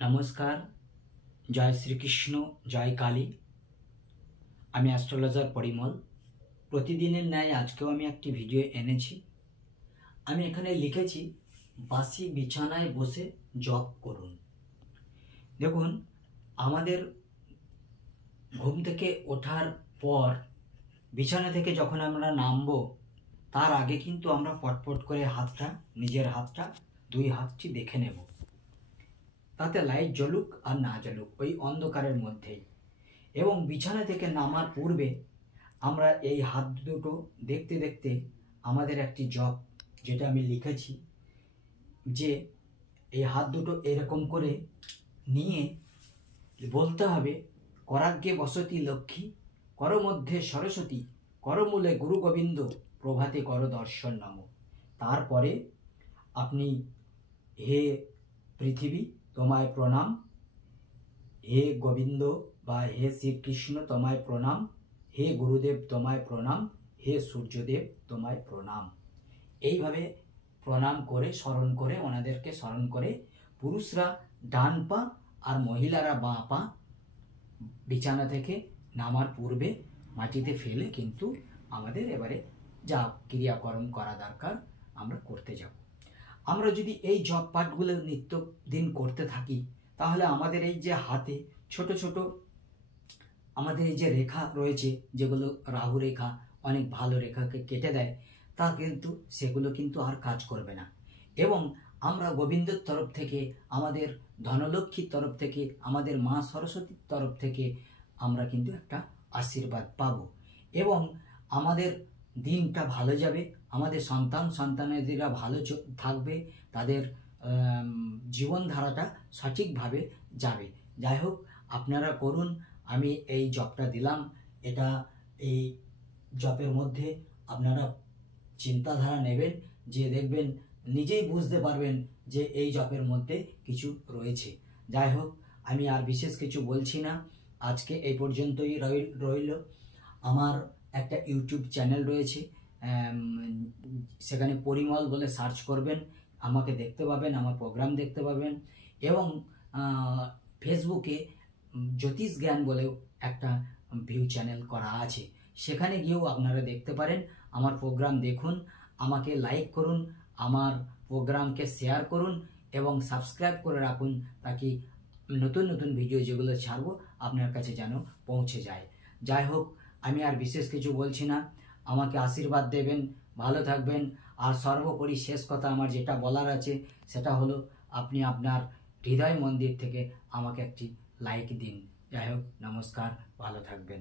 নমস্কার, জয় শ্রীকৃষ্ণ, জয় কালী। আমি অ্যাস্ট্রোলজার পরিমল। প্রতিদিনের ন্যায় আজকেও আমি একটি ভিডিও এনেছি। আমি এখানে লিখেছি বাসি বিছানায় বসে জপ করুন। দেখুন, আমাদের ঘুম থেকে ওঠার পর বিছানা থেকে যখন আমরা নামবো তার আগে কিন্তু আমরা পটপট করে নিজের হাতটা দুই হাতটি দেখে নেব, তাতে লাইট জ্বলুক আর না জ্বলুক ওই অন্ধকারের মধ্যেই। এবং বিছানা থেকে নামার পূর্বে আমরা এই হাত দুটো দেখতে দেখতে আমাদের একটি জপ, যেটা আমি লিখেছি, যে এই হাত দুটো এরকম করে নিয়ে বলতে হবে, করাগ্যে বসতি লক্ষ্মী, কর মধ্যে সরস্বতী, করমূলে গুরু গোবিন্দ, প্রভাতে কর দর্শন নম। তারপরে আপনি হে পৃথিবী তোমায় প্রণাম, হে গোবিন্দ বা হে শ্রীকৃষ্ণ তোমায় প্রণাম, হে গুরুদেব তোমায় প্রণাম, হে সূর্যদেব তোমায় প্রণাম। এইভাবে প্রণাম করে স্মরণ করে ওনাদেরকে স্মরণ করে পুরুষরা ডান পা আর মহিলারা বাঁ পা বিছানা থেকে নামার পূর্বে মাটিতে ফেলে কিন্তু আমাদের এবারে যা ক্রিয়াকর্ম করা দরকার আমরা করতে যাব। আমরা যদি এই জপ পাঠগুলো নিত্য দিন করতে থাকি তাহলে আমাদের এই যে হাতে ছোট ছোট আমাদের এই যে রেখা রয়েছে, যেগুলো রাহু রেখা অনেক ভালো রেখাকে কেটে দেয়, তা কিন্তু সেগুলো কিন্তু আর কাজ করবে না। এবং আমরা গোবিন্দের তরফ থেকে, আমাদের ধনলক্ষ্মীর তরফ থেকে, আমাদের মা সরস্বতীর তরফ থেকে আমরা কিন্তু একটা আশীর্বাদ পাব এবং আমাদের দিনটা ভালো যাবে, আমাদের সন্তানেরা ভালো থাকবে, তাদের জীবনধারাটা সঠিকভাবে যাবে। যাই হোক, আপনারা করুন। আমি এই জপটা দিলাম, এটা এই জপের মধ্যে আপনারা চিন্তাধারা নেবেন, যে দেখবেন নিজেই বুঝতে পারবেন যে এই জপের মধ্যে কিছু রয়েছে। যাই হোক, আমি আর বিশেষ কিছু বলছি না, আজকে এই পর্যন্তই রইল। আমার একটা ইউটিউব চ্যানেল রয়েছে, সেখানে পরিমল বলে সার্চ করবেন, আমাকে দেখতে পাবেন, আমার প্রোগ্রাম দেখতে পাবেন। এবং ফেসবুকে জ্যোতিষ জ্ঞান বলেও একটা ভিউ চ্যানেল করা আছে, সেখানে গিয়েও আপনারা দেখতে পারেন। আমার প্রোগ্রাম দেখুন, আমাকে লাইক করুন, আমার প্রোগ্রামকে শেয়ার করুন এবং সাবস্ক্রাইব করে রাখুন, তাকে নতুন নতুন ভিডিও যেগুলো ছাড়বো আপনার কাছে যেন পৌঁছে যায়। যাই হোক, আমি আর বিশেষ কিছু বলছি না, আমাকে আশীর্বাদ দেবেন, ভালো থাকবেন। আর সর্বোপরি শেষ কথা আমার যেটা বলার আছে সেটা হলো, আপনি আপনার হৃদয় মন্দির থেকে আমাকে একটি লাইক দিন। যাই হোক, নমস্কার, ভালো থাকবেন।